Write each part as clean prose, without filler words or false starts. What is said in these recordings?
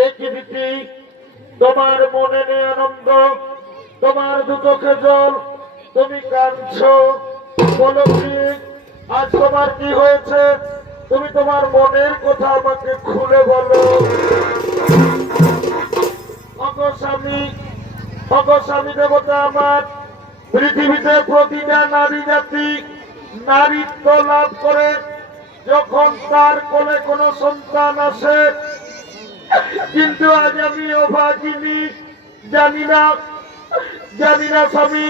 এই কি দিতি তোমার মনে নেই আনন্দ, তোমার দু চোখে জল, তুমি কাঁদছো, বলো কি আজ তোমার কি হয়েছে? তুমি তোমার মনের কথা আমাকে খুলে বলো। স্বামী দেবতা আমার, পৃথিবীতে প্রতিটা নারী জাতি নারীত্ব লাভ করে যখন তার কোলে কোনো সন্তান আসে, কিন্তু আজ আমি অভাগিনী, জানি না স্বামী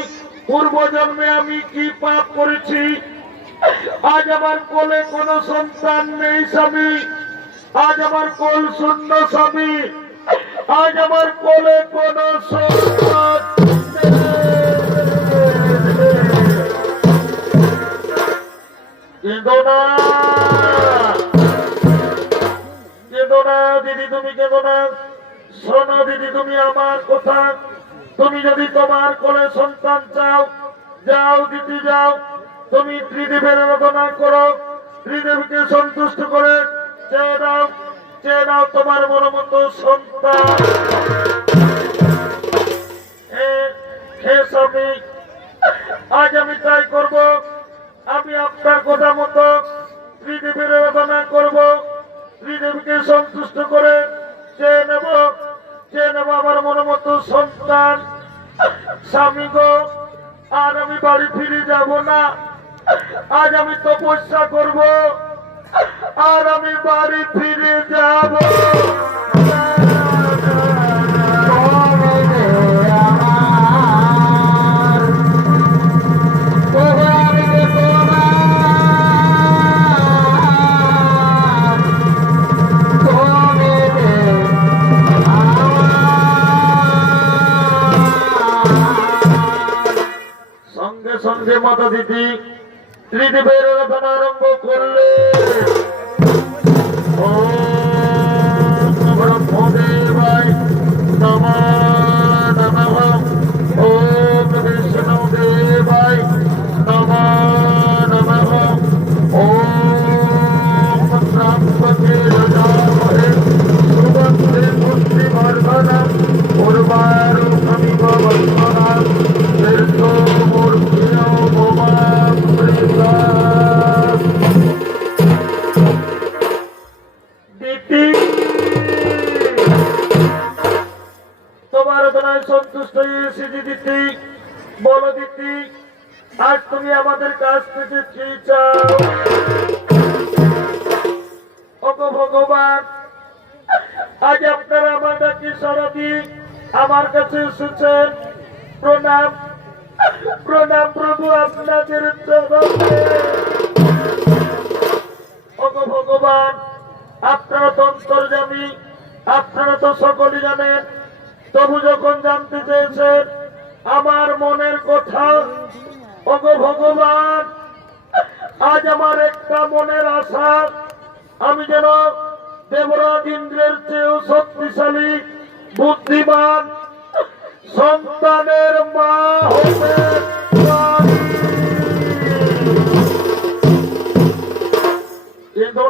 পূর্ব জন্মে আমি কি পাপ করেছি। আজ আমার কোলে কোনো সন্তান নেই স্বামী, আজ আমার কোল শূন্য স্বামী, আজ আমার কোলে কোনো সন্তান কেঁদো না দিদি, তুমি কেঁদো না। শোনো দিদি, তুমি আমার কথা, তুমি যদি তোমার কোলে সন্তান চাও, যাও দিদি যাও, তুমি ত্রিদেবের আরাধনা করো, ত্রিদেবকে সন্তুষ্ট করে চেয়ে দাও তোমার মন মতো সন্তান। হে স্বামী, আজ আমি তাই করব, আমি আপনার কথা মতো ত্রিদেবের আরাধনা করব, ত্রিদেবকে সন্তুষ্ট করে চেয়ে নেব আমার মন মতো সন্তান। স্বামী গো, আর আমি বাড়ি ফিরে যাব না, আজ আমি তপস্যা করব, আর আমি বাড়ি ফিরে যাব। সঙ্গে সঙ্গে মাতা দিদি ত্রিদেবের আরাধনা আরম্ভ করলে। ব্রহ্মদেবায় নমঃ নমঃ, ওম বিষ্ণুদেবায় নমঃ নমঃ, ওম ত্র্যম্বকে যজামহে সুগন্ধে পুষ্টিবর্ধনম উর্বারুকমিব বন্ধনম তীর্থমূর্তিনো ভবাম প্রিয়াম। দিদি তোমার আরাধনায় সন্তুষ্ট হয়েছি দিদি, বলো দিদি আজ তুমি আমাদের কাছ থেকে কি চাও? ওগো ভগবান, আজ আপনারা আমার ডাকি সারা দিন আমার কাছে এসেছেন। প্রণাম প্রভু আপনাদের চরণে। ওগো ভগবান, আপনারা তো অন্তর্যামী, আপনারা তো সকলে জানেন, তবু যখন জানতে চেয়েছেন আমার মনের কথা, ওগো ভগবান আজ আমার একটা মনের আশা, আমি যেন দেবরাজ ইন্দ্রের চেয়েও শক্তিশালী বুদ্ধিমান সন্তানের মা হতে পারি। কেঁদো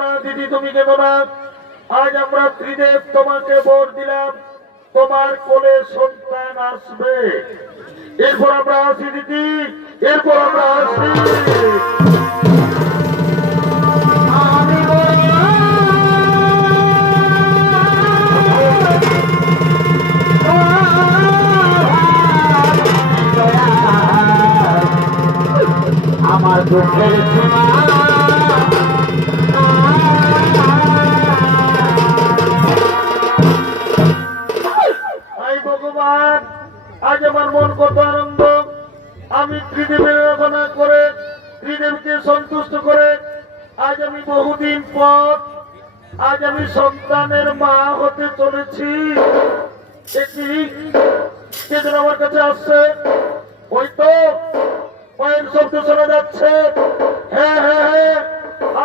না দিদি, তুমি কেঁদো না। আজ আমরা ত্রিদেব তোমাকে বর দিলাম, তোমার কোলে সন্তান আসবে। এরপর আমরা আসি দিদি, এরপর আমরা আসি। আমার দুঃখের সীমা ভগবান, আজ আমার মন কত আনন্দ, আমি ত্রিদেবের আরাধনা করে ত্রিদেবকে সন্তুষ্ট করে আজ আমি বহুদিন পর আজ আমি সন্তানের মা হতে চলেছি। কে যেন আমার কাছে আসছে, ওই তো পায়ের শব্দ শোনা যাচ্ছে। হ্যাঁ হ্যাঁ হ্যাঁ,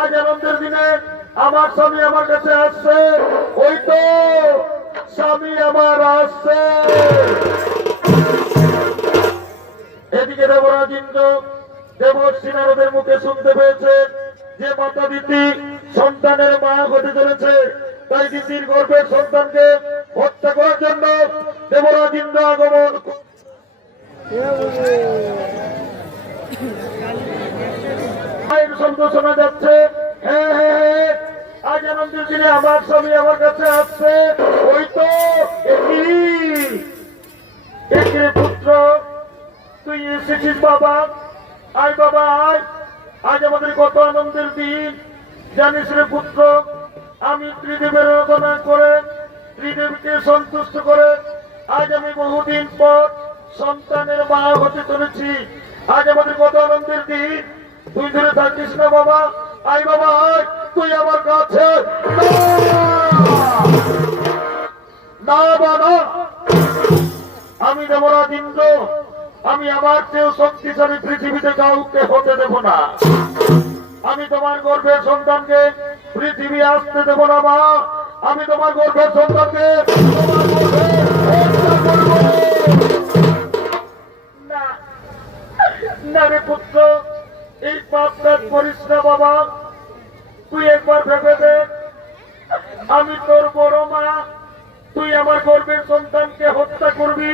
আজ আনন্দের দিনে আমার স্বামী আমার কাছে আসছে, ওই তো স্বামী আমার আসছে। এদিকে দেবরাজ ইন্দ্র দেবর্ষি নারদের মুখে শুনতে পেয়েছেন যে মাতা দিদি সন্তানের মা হতে চলেছে, তাই দিদির গর্ভের সন্তানকে হত্যা করার জন্য দেবরাজ ইন্দ্র আগমন। মায়ের শব্দ শোনা যাচ্ছে, হ্যাঁ হ্যাঁ হ্যাঁ, আজ আনন্দের দিনে আমার স্বামী আমার কাছে আসছে। ওই তো একে পুত্র, তুই এসেছিস বাবা, আয় বাবা আয়, আজ আমাদের কত আনন্দের দিন জানিস রে পুত্র। আমি ত্রিদেবের আরাধনা করে ত্রিদেবীকে সন্তুষ্ট করে আজ আমি বহুদিন পর সন্তানের মা হতে চলেছি। আজ আমাদের কত আনন্দের দিন, তুই ধরে থাকিস না বাবা, আয় বাবা আয়, তুই আমার কাছে। না বাবা, আমি দেবরাজ ইন্দ্র, আমি আমার চেয়েও শক্তিশালী পৃথিবীতে কাউকে হতে দেব না। আমি তোমার গর্ভের সন্তানকে পৃথিবী আসতে দেব না মা, আমি তোমার গর্ভের সন্তানকে তোমার গর্ভে হত্যা করব না। না রে পুত্র, এই পাপ কাজ করিস না বাবা, তুই একবার ভেবে দেখ, আমি তোর বড় মা, তুই আমার গর্ভের সন্তানকে হত্যা করবি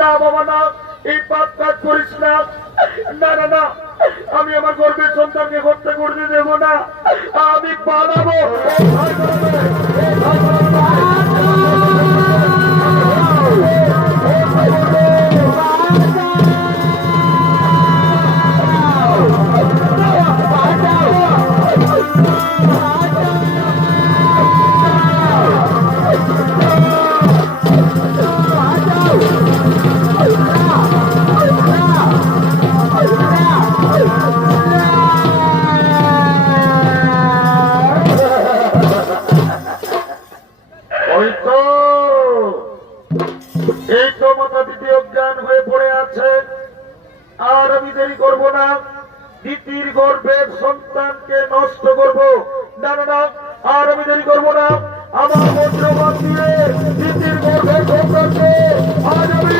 না বাবা না, এই পাপ কাজ করিস না। না না না, আমি আমার গর্ভের সন্তানকে হত্যা করতে দেব না, আমি পালাবো। এই তো মাতা দিদি অজ্ঞান হয়ে পড়ে আছে, আর আমি দেরি করবো না, দিদির গর্ভের সন্তানকে নষ্ট করব। না না না, আর আমি দেরি করবো না, আমার বজ্রপাত দিয়ে দিদির গর্ভের সন্তানকে আজ আমি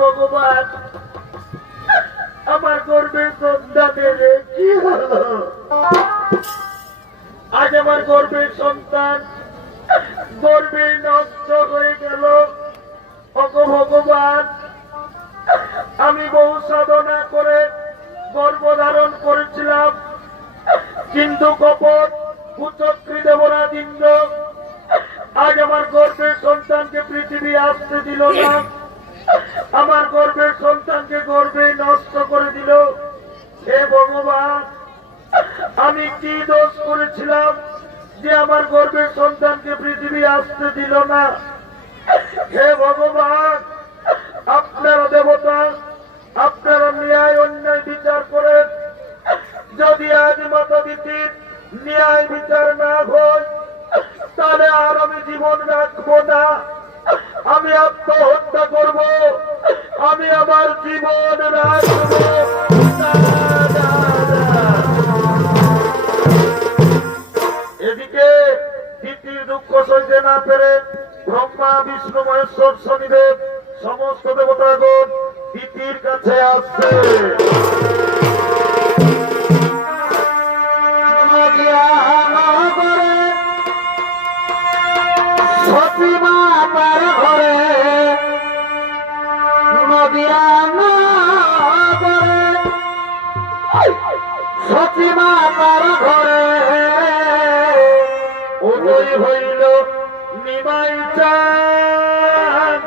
ভগবান, আমার গর্ভের সন্তানের কি হলো? আজ আমার গর্ভের সন্তান গর্ভে নষ্ট হয়ে গেল। ভগবান, আমি বহু সাধনা করে গর্ভ ধারণ করেছিলাম, কিন্তু কপট কুচক্রী দেবরাজ ইন্দ্র আজ আমার গর্ভের সন্তানকে পৃথিবী আসতে দিল না, আমার গর্ভের সন্তানকে গর্ভে নষ্ট করে দিল। হে ভগবান, আমি কি দোষ করেছিলাম যে আমার গর্ভের সন্তানকে পৃথিবী আসতে দিল না? হে ভগবান, আপনারা দেবতা, আপনারা ন্যায় অন্যায় বিচার করেন। যদি আজ মাতা দিদির ন্যায় বিচার না হয়, তাহলে আর আমি জীবন রাখবো না, আমি আত্মহত্যা করব, আমি আমার জীবন রাখবো না। এদিকে দিদির দুঃখ সইতে না পেরে ব্রহ্মা বিষ্ণু মহেশ্বর শনিদেব সমস্ত দেবতাগণ দিদির কাছে আসছে। সতীমাতার ঘরে নদিয়া নগরে, সতীমাতার ঘরে উদয় হইল নিমাই চাঁদ,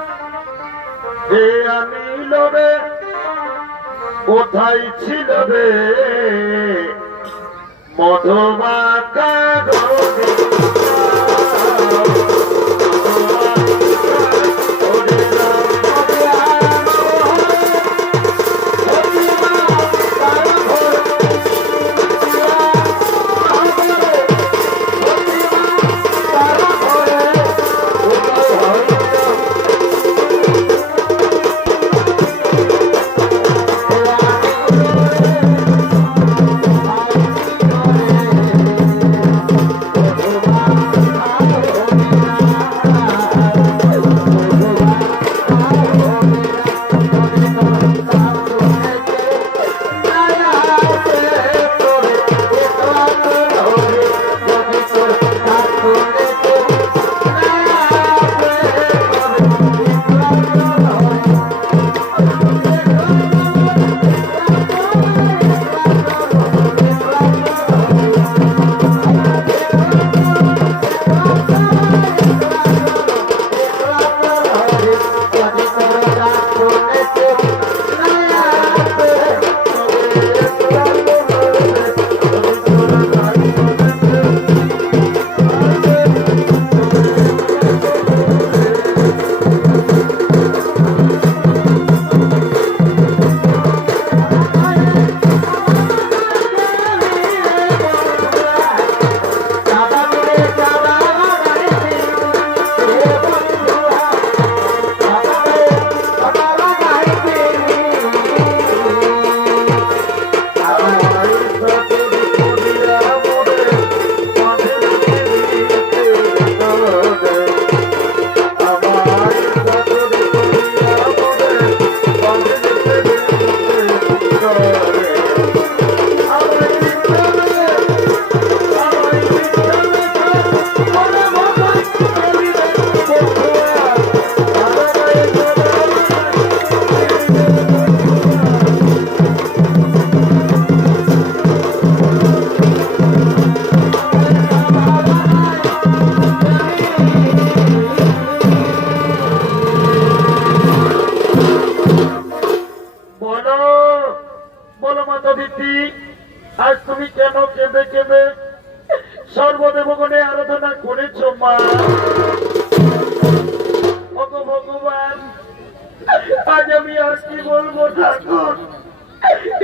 হে আনিল রে, কোথায় ছিল রে মধুমাকা গৌরী। Oh সর্বদেবগণে আরাধনা করেছ মা। ওগো ভগবান, আজ আমি আর কি বলবো ঠাকুর,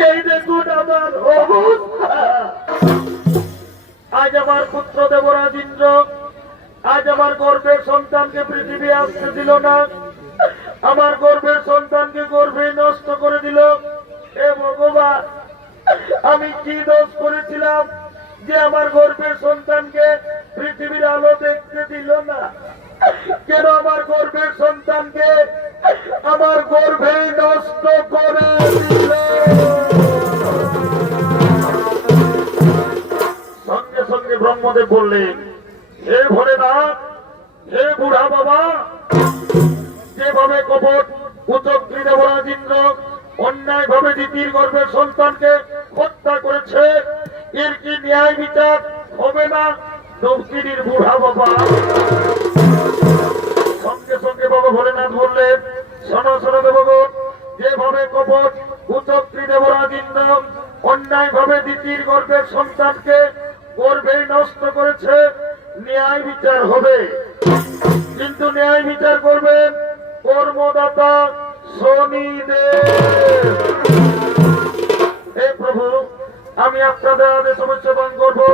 এই দেখুন আমার অবস্থা। আজ আমার পুত্র দেবরাজ ইন্দ্র আজ আমার গর্ভের সন্তানকে পৃথিবী আসতে দিল না, আমার গর্ভের সন্তানকে গর্ভে নষ্ট করে দিল। হে ভগবান, আমি কি দোষ করেছিলাম যে আমার গর্ভের সন্তানকে পৃথিবীর আলো দেখতে দিল না? কেন আমার গর্ভের সন্তানকে আমার গর্ভে নষ্ট করে দিল? সঙ্গে সঙ্গে ব্রহ্মদেব বললেন, হে ভোলেনাথ, হে বুড়া বাবা, যেভাবে কপট কুচক্রী দেবরাজ ইন্দ্র অন্যায় ভাবে দিতির গর্ভের সন্তানকে হত্যা করেছে, এর কি ন্যায় বিচার হবে না? দক্ষিণীর বুড়া বাবা। সঙ্গে সঙ্গে বাবা ভোলেনাথ বললেন, শোনো শোনো দেবগণ, যেভাবে কপট কুচক্রী দেবরাজ ইন্দ্র অন্যায় ভাবে দিতির গর্ভের সন্তানকে গর্ভে নষ্ট করেছে, ন্যায় বিচার হবে, কিন্তু ন্যায় বিচার করবেন কর্মদাতা শনিদেব। হে প্রভু, আমি আপনাদের আদেশ অবশ্যই পালন করবো।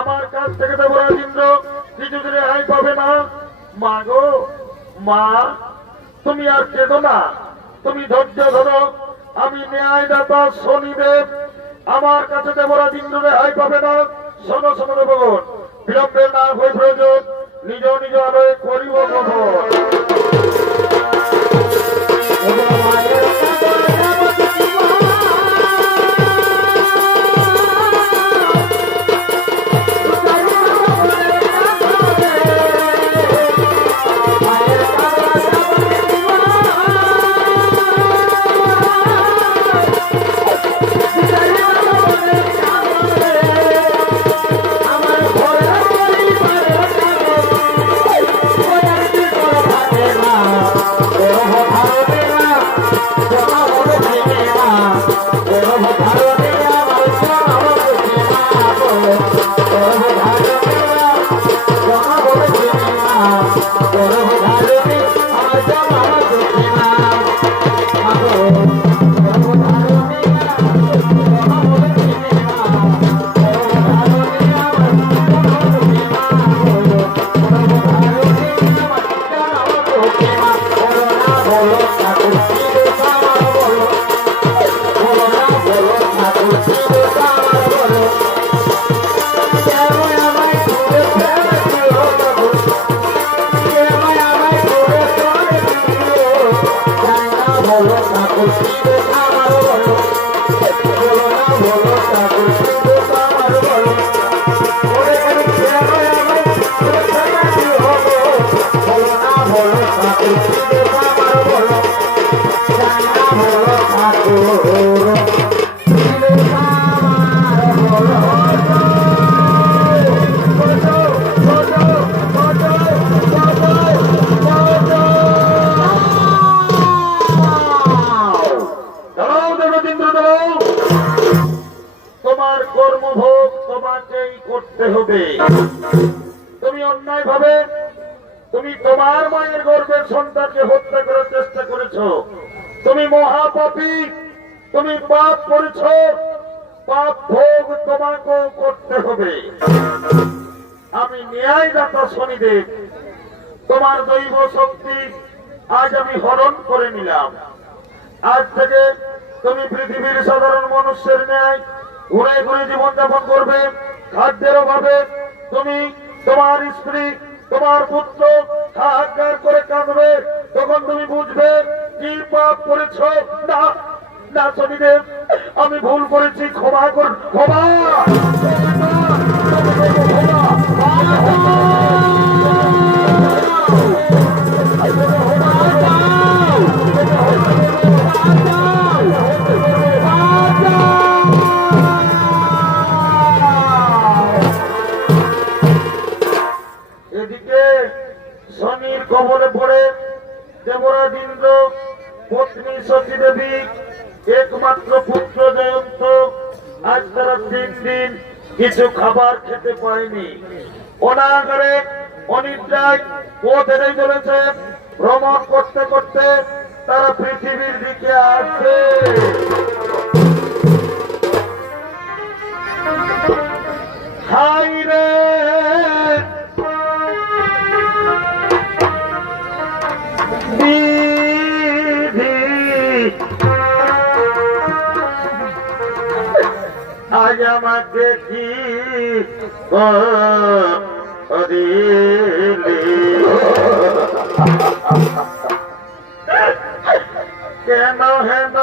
আমার কাছ থেকে দেবরাজ ইন্দ্র কিছুদিন রেহাই পাবে না। মা গো মা, তুমি আর কেঁদো না, তুমি ধৈর্য ধরো। আমি ন্যায়দাতা শনিদেব, আমার কাছে দেবরাজ ইন্দ্র রেহাই পাবে না। শোনো শোনো দেবগণ, বিলম্বের না হয়ে প্রয়োজন, নিজ নিজ আলোয় করিব খবর। তোমার কর্মভোগ তোমাকেই করতে হবে। তুমি অন্যায় ভাবে তুমি তোমার মায়ের গর্ভের সন্তানকে হত্যা করার চেষ্টা করেছো, তুমি মহাপাপী, তুমি পাপ করেছ, পাপ ভোগ তোমাকেও করতে হবে। আমি ন্যায়দাতা শনিদেব, তোমার দৈব শক্তি আজ আমি হরণ করে নিলাম। আজ থেকে তুমি পৃথিবীর সাধারণ মানুষের ন্যায় ঘুরে ঘুরে জীবনযাপন করবে। খাদ্যের অভাবে তুমি, তোমার স্ত্রী, তোমার পুত্র হাহাকার করে কাঁদবে, তখন তুমি বুঝবে কি পাপ করেছ। না না শনিদেব, আমি ভুল করেছি, ক্ষমা কর, ক্ষমা। এদিকে শনির কবলে পড়ে দেবরাজ ইন্দ্র, পত্নী সতী দেবী, একমাত্র পুত্র জয়ন্ত আজ তারা 3 দিন কিছু খাবার খেতে পাইনি। অনাগারে অনিদ্রায় পথ হেঁটে চলেছে। ভ্রমণ করতে করতে তারা পৃথিবীর দিকে আসছে। হাই রে বিধি, আজ আমাকে কি দিলি, কেন হেন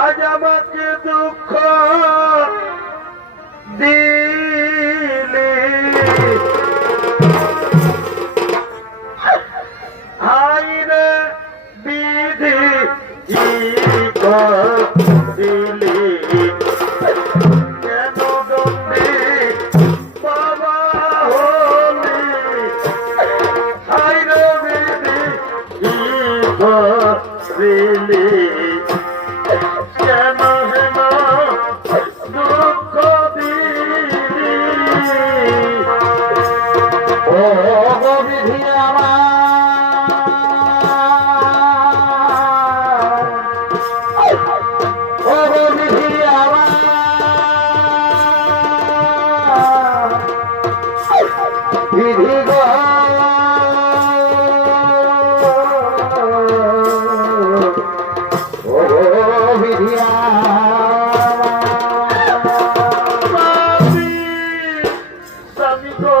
আজ আমাকে দুঃখ দিলি। হাই রে বিধি দিলি, কেন দণ্ডি বাবা হলি। হাই রে বিধি দিলি, কেন হেন দুঃখ দিলি। ও বিধি আমার, ও বিধি আমার, বিধি গো ও বিধি স্বামী গো,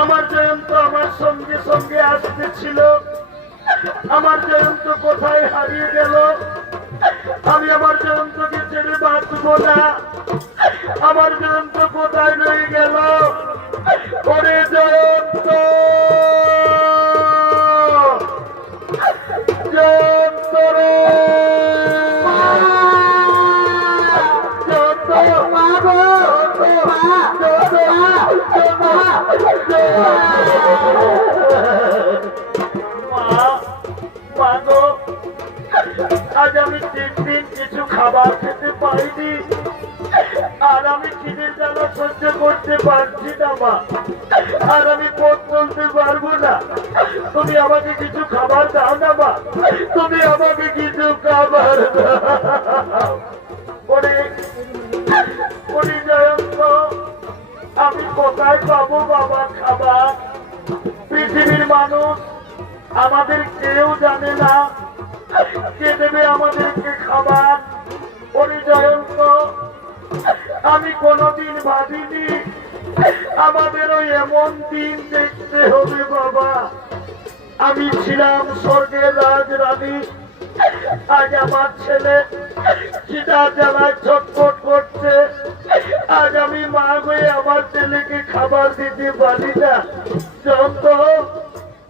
আমার জয়ন্ত আমার সঙ্গে সঙ্গে আসতেছিল। আমার জয়ন্ত কোথায় হারিয়ে গেল? আমি আমার জয়ন্তকে ছেড়ে বাঁচবো না। আমার জয়ন্ত কোথায় রয়ে গেল? ওরে জয়ন্ত, জয়ন্ত রে, জয়ন্ত, মা গো, আজ আমি 3 দিন কিছু খাবার খেতে পাইনি। আর আমি খিদের জ্বালা সহ্য করতে পারছি না মা। আর আমি পথ চলতে পারবো না। তুমি আমাকে কিছু খাবার দাও না মা। তুমি আমাকে কিছু খাবার দাও। ওরে জয়ন্ত, আমি কোথায় পাবো বাবা খাবার? পৃথিবীর মানুষ আমাদের কেউ জানে না কে দেবে আমাদেরকে খাবার। ওরে জয়ন্ত, আমি কোনোদিন ভাবিনি আমাদেরও এমন দিন দেখতে হবে বাবা। আমি ছিলাম স্বর্গের রাজরানী, আজ আমার ছেলে খিদা জ্বালায় ছটফট করছে। আজ আমি মা হয়ে আমার ছেলেকে খাবার দিতে পারি না। জয়ন্ত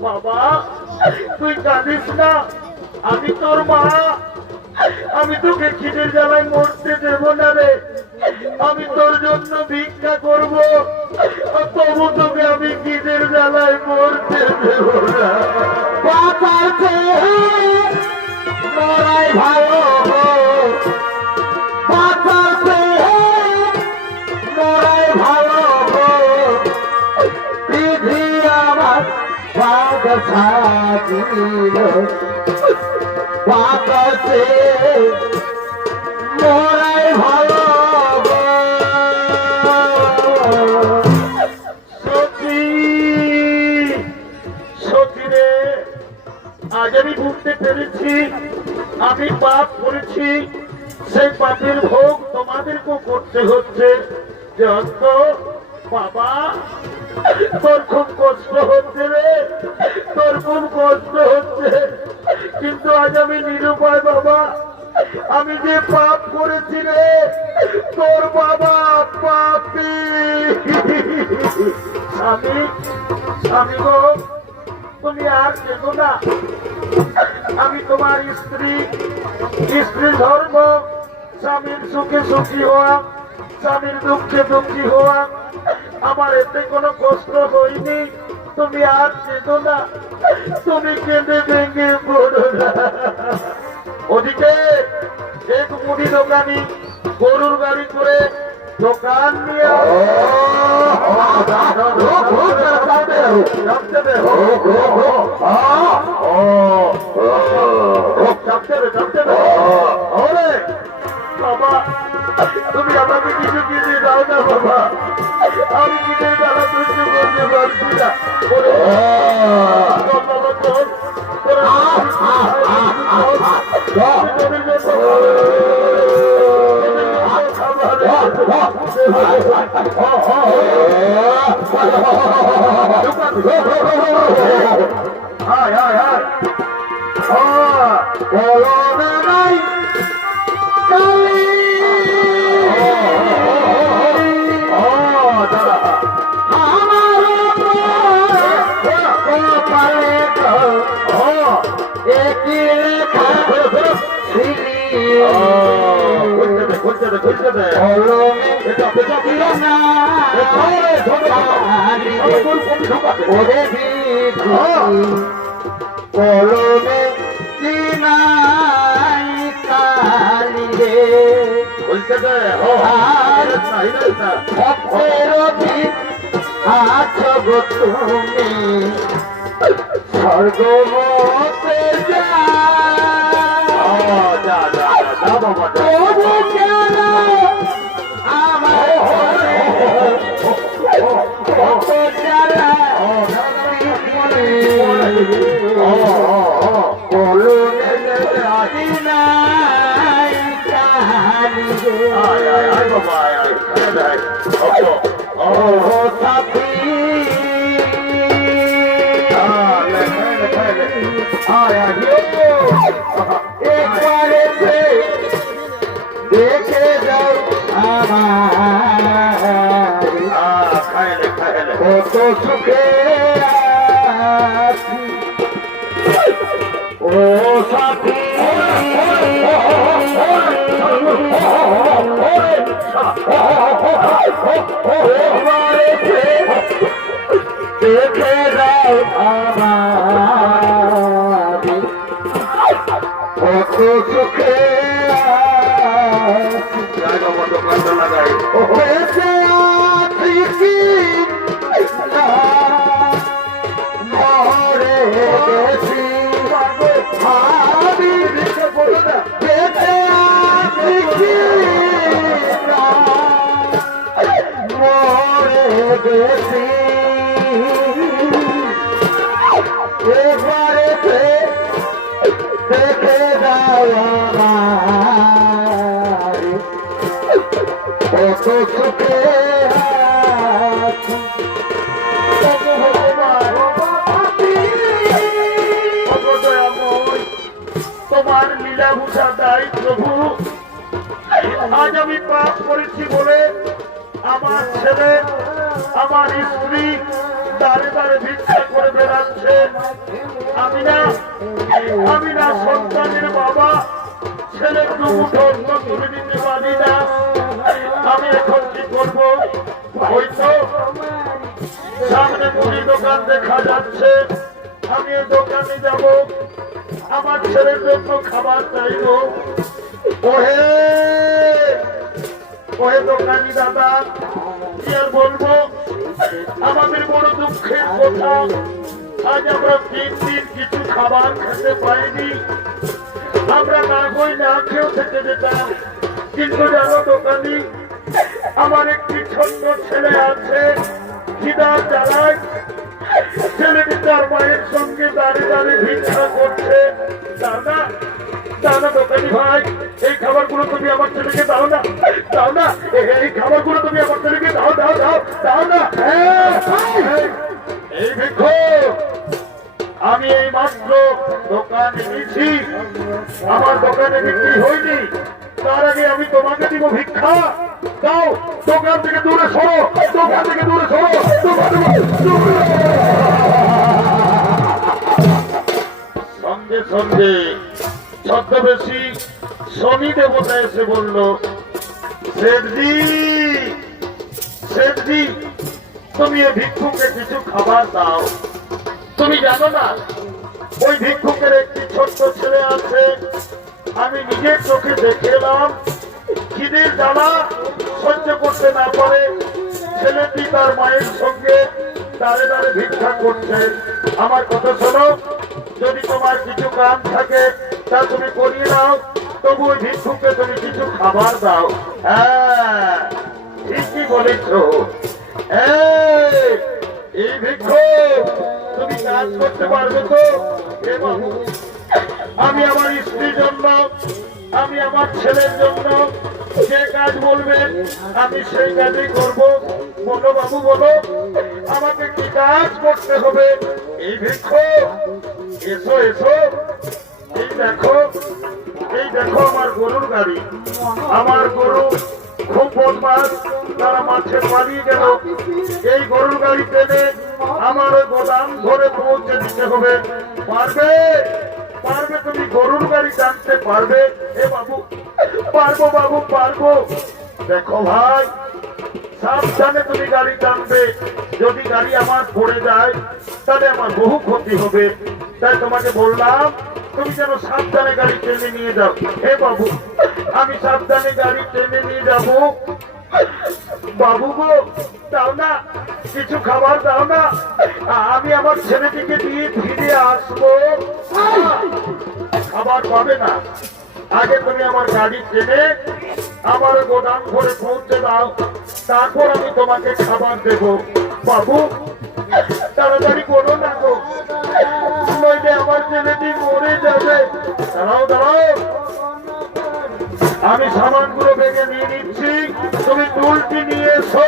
বাবা, তুই কাঁদিস না, আমি তোর মা। আমি তোকে খিদের জ্বালায় মরতে দেব না রে। আমি তোর জন্য ভিক্ষা করবো, তবু তোকে আমি খিদের জ্বালায় মরতে দেব না। বাঁচাতে মরাই ভালো, বাঁচাতে মরাই ভালো। বিধি আমার বাদ সাজিল, বাঁচাতে মরাই ভালো। সতী, সতী রে, আজ আমি বুঝতে পেরেছি আমি পাপ করেছি। সেই পাপের ভোগ তোমাদেরকেও করতে হচ্ছে। যত বাবা, তোর খুব কষ্ট হচ্ছে রে, তোর খুব কষ্ট হচ্ছে। কিন্তু আজ আমি নিরুপায় বাবা। আমি যে পাপ করেছি রে, তোর বাবা পাপী। স্বামী, স্বামী গো, তুমি আর কেঁদো না। আমি তোমার স্ত্রী, স্ত্রীর ধর্ম স্বামীর সুখে সুখী হওয়া, স্বামীর দুঃখে দুঃখী হওয়া। আমার এতে কোনো কষ্ট হয়নি। তুমি আর কেঁদো না, তুমি কেঁদে ভেঙে পড়ো না। ওদিকে এক মুদি দোকানি গরুর গাড়ি করে দোকান নিয়ে বাবা তুমি আমাকে কিছু কিনে দাও না বাবা, আমি কিনে বেলা সহ্য করতে পারছি না। বাবা চল কলমে চিনাই কালি রে আছো গো তুমি স্বর্গমতে যা বাবা তবু কেন আমার কত জ্বালা কলমে চিনাই কালি রে ও সাথী একবারে সে দেখে যাও আমার কত সুখে আছি ও সাথী একবারে সে দেখে যাও আমার কত সুখে বেঁচে আছি কি মরে গেছি আমি বেঁচে আছি কি মরে গেছি এবারে দেখে দাও আমার কত সুখে আছি তোমার লীলা বুঝা দায় প্রভু। আজ আমি পাপ করেছি বলে আমার ছেলে আমার স্ত্রী দাঁড়ে দাঁড়ে ভিক্ষা করে বেড়াচ্ছে। আমি না সন্তানের বাবা, ছেলের দুমুঠো অন্ন তুলে দিতে পারি না। আমি এখন কি করবো? হয়তো সামনে মুড়ি দোকান দেখা যাচ্ছে, আমি এই দোকানে যাব, আমার ছেলের জন্য খাবার চাইব। ওহে ওহে দোকানি দাদা, কি আর বলবো, আমাদের বড় দুঃখের কথা। আজ আমরা 3 দিন কিছু খাবার খেতে পাইনি। আমরা না কই না খেয়েও থেকে যেতাম, কিন্তু জানো দোকানি, আমার একটি ছোট্ট ছেলে আছে, খিদার জ্বালায় ছেলেটি তার মায়ের সঙ্গে দাঁড়িয়ে দাঁড়িয়ে ভিক্ষা করছে। দাদা দাদা দোকানি ভাই, এই খাবারগুলো তুমি আমার ছেলেকে দাও না, দাও না, এই খাবারগুলো তুমি আমার ছেলেকে দাও দাও দাও দাও না। এই ভিক্ষুক, আমি এই মাত্র দোকানে গেছি, আমার দোকানে বিক্রি হয়নি, তার আগে আমি তোমাকে দিব ভিক্ষা। দাও, দোকান থেকে দূরে সরো, দোকান থেকে দূরে সরো, সঙ্গে সঙ্গে ছদ্মবেশী শনি দেবতা এসে বলল, শেঠজি শেঠজি, তুমি এই ভিক্ষুকে কিছু খাবার দাও। তুমি জানো না, ওই ভিক্ষুকের একটি ছোট্ট ছেলে আছে, আমি নিজের চোখে দেখে এলাম, খিদের জ্বালা সহ্য করতে না পারে ছেলেটি তার মায়ের সঙ্গে দাঁড়ে দাঁড়ে ভিক্ষা করছে। আমার কথা শোনো, যদি তোমার কিছু কাম থাকে তা তুমি করিয়ে নাও, তবু ওই ভিক্ষুকে তুমি কিছু খাবার দাও। হ্যাঁ, ঠিকই বলেছ। এই ভিক্ষু, তুমি কাজ করতে পারবে তো? এ বাবু, আমি আমার স্ত্রীর জন্য, আমি আমার ছেলের জন্য যে কাজ বলবেন আমি সেই কাজই করব। বলো বাবু, বলো আমাকে কি কাজ করতে হবে? এই ভিক্ষু, এসো এসো। এই দেখো, এই দেখো আমার গরুর গাড়ি। আমার গরু খুব বদমাস, তারা মাঠে পালিয়ে গেল। এই গরুর গাড়ি টেনে আমার ওই গোদাম ধরে পৌঁছে দিতে হবে। পারবে? পারবে? তুমি গরুর গাড়ি টানতে পারবে? এ বাবু, পারবো বাবু, পারবো। দেখো ভাই, সাবধানে তুমি গাড়ি টানবে। যদি গাড়ি আমার পড়ে যায় তাহলে আমার বহু ক্ষতি হবে। তাই তোমাকে বললাম তুমি যেন সাবধানে গাড়ি টেনে নিয়ে যাও। হে বাবু, আমি সাবধানে গাড়ি টেনে নিয়ে যাব। বাবু গো, দাও না, কিছু খাবার দাও না, আমি আমার ছেলেটিকে দিয়ে ফিরে আসবো। খাবার পাবে না, আগে তুমি আমার গাড়ি টেনে আমার গোদাম ঘরে পৌঁছে দাও, তারপর আমি তোমাকে খাবার দেব। বাবু, তাড়াতাড়ি করো না গো, নইলে আমার ছেলেটি মরে যাবে। দাঁড়াও দাঁড়াও, আমি সামানগুলো ভেঙে নিয়ে নিচ্ছি, তুমি টুলটি নিয়ে এসো।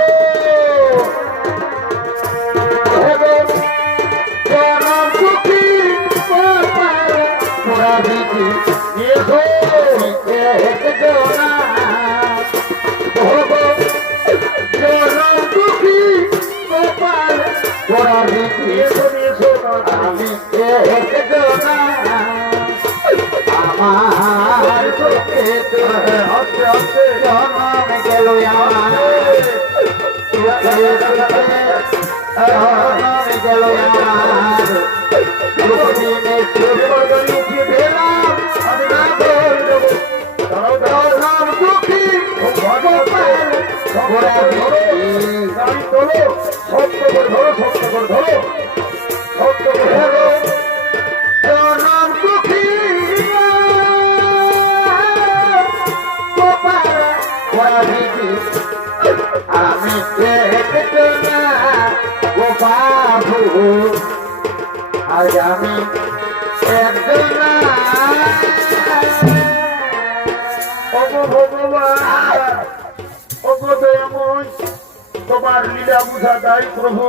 আমি তোমার লীলা বুঝা দায় প্রভু।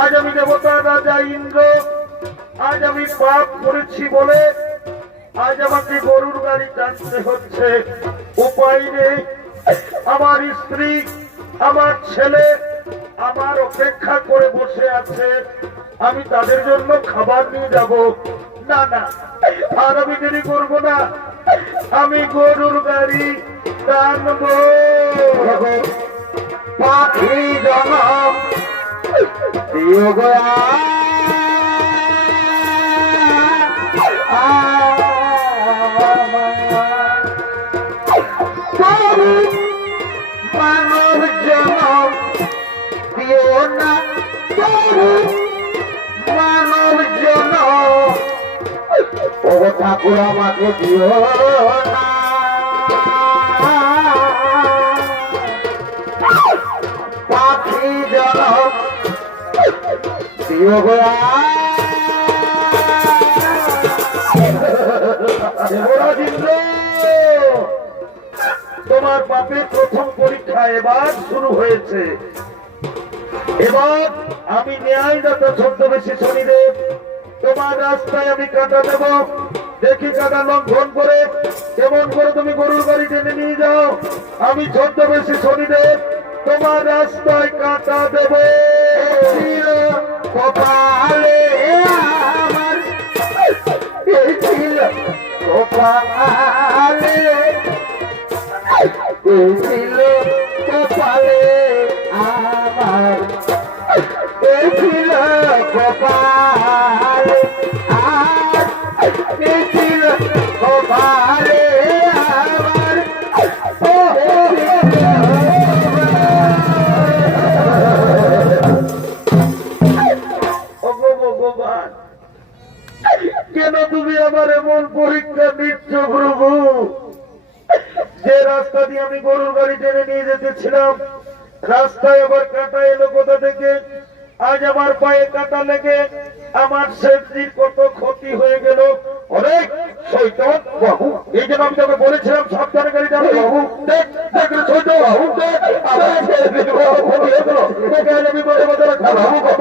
আজ আমি দেবতা রাজা ইন্দ্র, আজ আমি পাপ করেছি বলে আজ আমাকে গরুর গাড়ি টানতে হচ্ছে। উপায় নেই, আমার স্ত্রী, আমার ছেলে আমার অপেক্ষা করে বসে আছে, আমি তাদের জন্য খাবার নিয়ে যাব। না না, আর আমি দেরি করবো না, আমি গরুর গাড়ি টানবো। পাখি জনম দিও গয়া মানব জনম দিও না, মানব জনম ও ঠাকুর আমাকে দিও না। পাখি জনম দিও গয়া। তোমার বাপের প্রথম পরীক্ষা এবার শুরু হয়েছে। এবার আমি ন্যায়দাতা ছদ্মবেশী শনিদেব, তোমার রাস্তায় আমি কাঁটা দেব। দেখি কাঁটা লঙ্ঘন করে কেমন করে তুমি গরুর গাড়ি টেনে নিয়ে যাও। আমি ছদ্মবেশী শনিদেব তোমার রাস্তায় কাঁটা দেব। কপালে আমার ছিল, কপালে ছিল, কপালে আমার ছিল, কপালে আর ছিল, কপালে আমার রাস্তায় আবার কাঁটা এলো কোথা থেকে? আজ আমার পায়ে কাঁটা লেগে আমার সেফটির কত ক্ষতি হয়ে গেল। অনেক শৈতান বাবু, এই জন্য আমি তোকে বলেছিলাম সাবধানে গাড়ি চালাবি। বাবু দেখ দেখ রে শৈতান বাবু, দেখ আমার ছেলে বাবু ক্ষতি হয়ে গেল। তোকে আজ আমি বলে বাজারে বাবু কত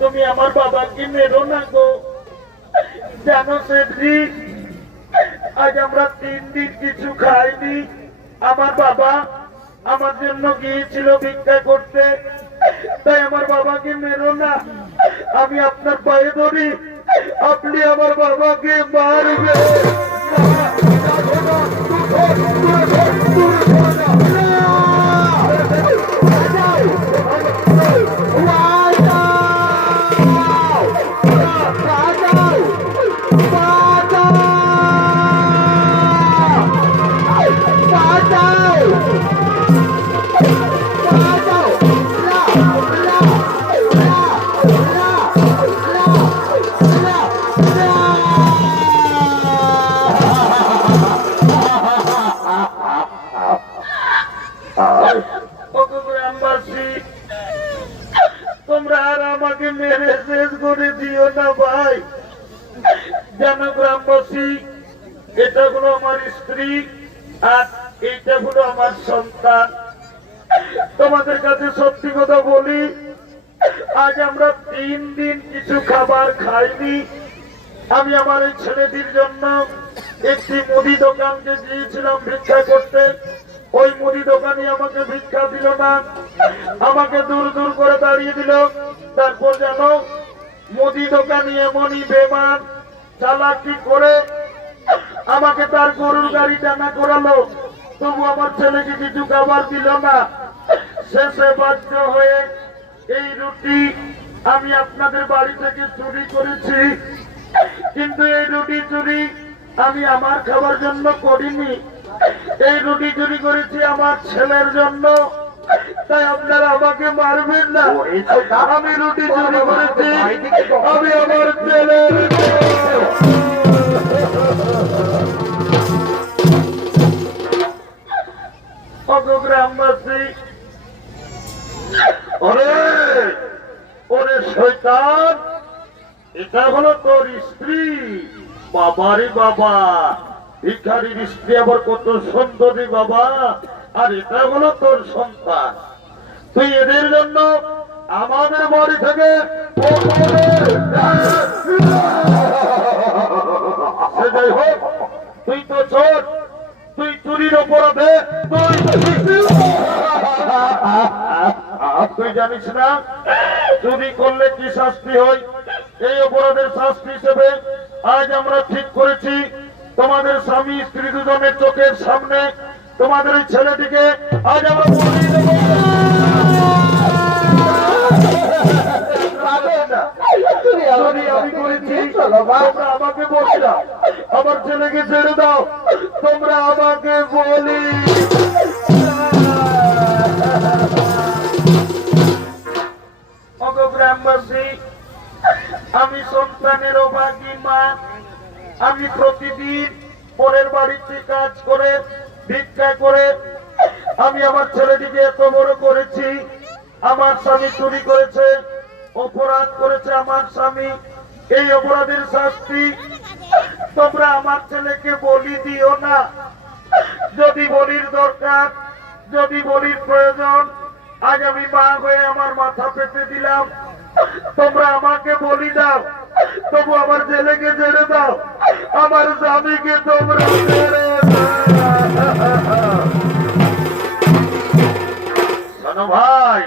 তুমি আমার বাবাকে মেরো না গো। জানো সেঠজি, আজ আমরা 3 দিন কিছু খাইনি। আমার বাবা আমার জন্য গিয়েছিল ভিক্ষা করতে, তাই আমার বাবাকে মেরো না। আমি আপনার পায়ে ধরি, আপনি আমার বাবাকে মারবে। তোমরা আর আমাকে মেরে শেষ করে দিও না ভাই। জানো গ্রামবাসী, এটা হলো আমার স্ত্রী আর এইটা হলো আমার সন্তান। তোমাদের কাছে সত্যি কথা বলি, আজ আমরা 3 দিন কিছু খাবার খাইনি। আমি আমার এই ছেলেটির জন্য একটি মুদি দোকানকে গিয়েছিলাম ভিক্ষা করতে। ওই মুদি দোকানি আমাকে ভিক্ষা দিল না, আমাকে দূর দূর করে দাঁড়িয়ে দিল। তারপর জানো, মুদি দোকানি এমনই বেমান চালাকি করে আমাকে তার গরুর গাড়ি টানা করালো। তবু আমার ছেলেকে কিছু খাবার দিল না। শেষে বাধ্য হয়ে এই রুটি আমি আপনাদের বাড়ি থেকে চুরি করেছি। কিন্তু এই রুটি চুরি আমি আমার খাবার জন্য করিনি, এই রুটি চুরি করেছি আমার ছেলের জন্য। তাই আপনারা আমাকে মারবেন না। আমি রুটি চুরি করেছি, আমি আমার ছেলের গ্রামবাসী। ওরে ওরে শয়তান, এটা হলো তোর স্ত্রী। বাবারে বাবা, ভিখারির স্ত্রী আবার কত সুন্দরী বাবা। আর এটা হলো তোর সন্তান। তুই এদের জন্য আমাদের বাড়ি থেকে যাই হোক, তুই তো চোর, তুই চুরির অপরাধে তুই জানিস না চুরি করলে কি শাস্তি হয়? এই অপরাধের শাস্তি হিসেবে আজ আমরা ঠিক করেছি, তোমাদের স্বামী স্ত্রী দুজনের চোখের সামনে তোমাদের ওই ছেলেটিকে আজ আমরা বলি দেবো। আমি করেছি, তোমরা আমাকে বলি না, আমার ছেলেকে ছেড়ে দাও। তোমরা আমাকে বলি গ্রামবাসী, আমি সন্তানের অভাগী মা। আমি প্রতিদিন পরের বাড়িতে কাজ করে ভিক্ষা করে আমি আমার ছেলেটিকে এত বড় করেছি। আমার স্বামী চুরি করেছে, অপরাধ করেছে আমার স্বামী। এই অপরাধের শাস্তি তোমরা আমার ছেলেকে বলি দিও না। যদি বলির দরকার, যদি বলির প্রয়োজন, আজ আমি মা হয়ে আমার মাথা পেতে দিলাম। তোমরা আমাকে বলি দাও, তবু আমার ছেলেকে ছেড়ে দাও, আমার স্বামীকে তোমরা ছেড়ে শোনো ভাই,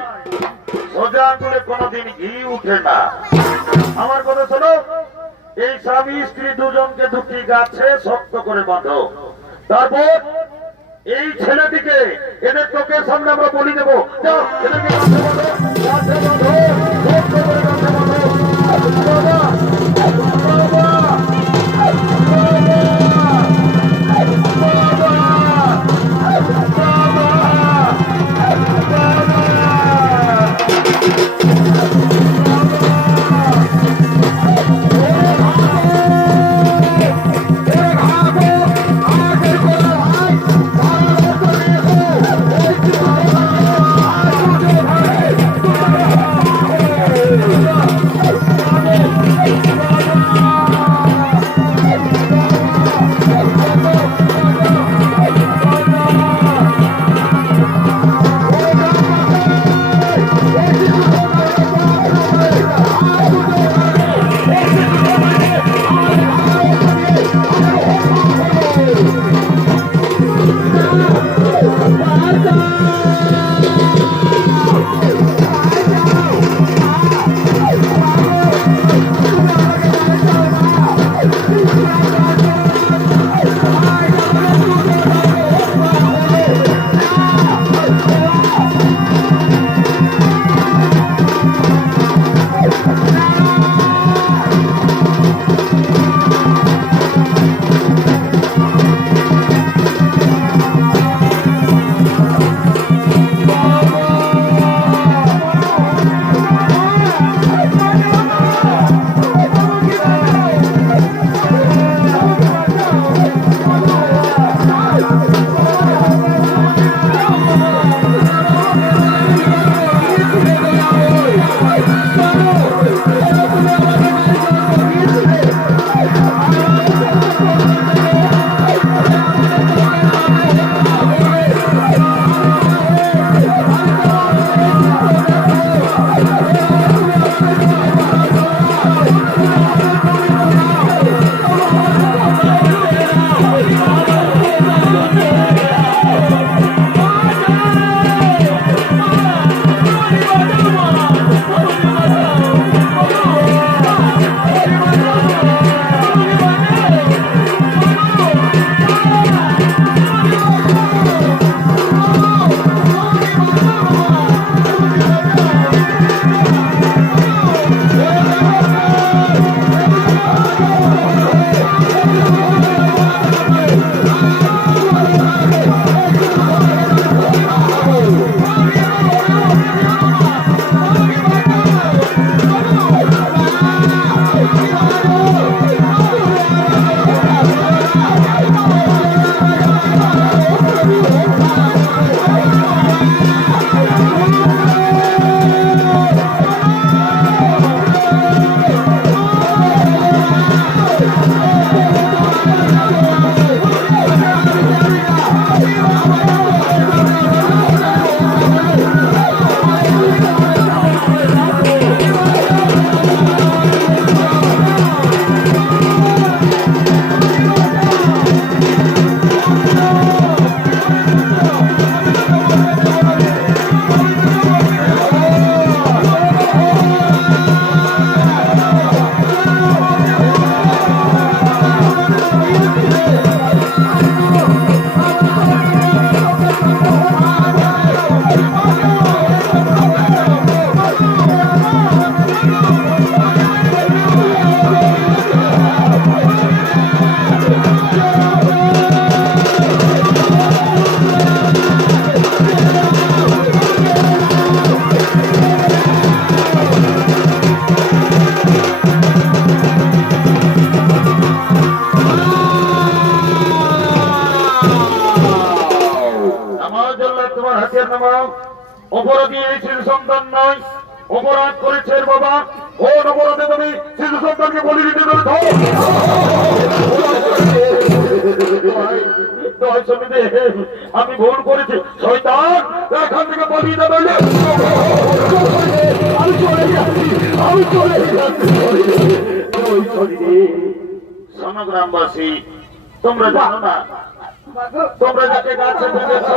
সোজা আঙুলে কোনোদিন ঘি উঠে না। আমার কথা শোনো, এই স্বামী স্ত্রী দুজনকে দুটি গাছে শক্ত করে বাঁধো। তারপর এই ছেলেটিকে এদের চোখের সামনে আমরা বলি দেবো, যাও এদেরকে গাছে বাঁধো, গাছে বাঁধো, শক্ত করে গাছে বাঁধো। বাবা, বাবা, বাবা, বাবা, মা, অপরাধী এই শিশু সন্তান নয়, অপরাধ করেছে এর বাবা। ও অপরাধে তুমি শিশু সন্তানকে বলি দিতে পারো? আমি ভুল করেছি, শয়তান এখান থেকে পালিয়ে যাবে। আমি চলে যাচ্ছি, আমি চলে যাচ্ছি। শোনো গ্রামবাসী, তোমরা জানো না, তোমরা যাকে গাছে বেঁধেছ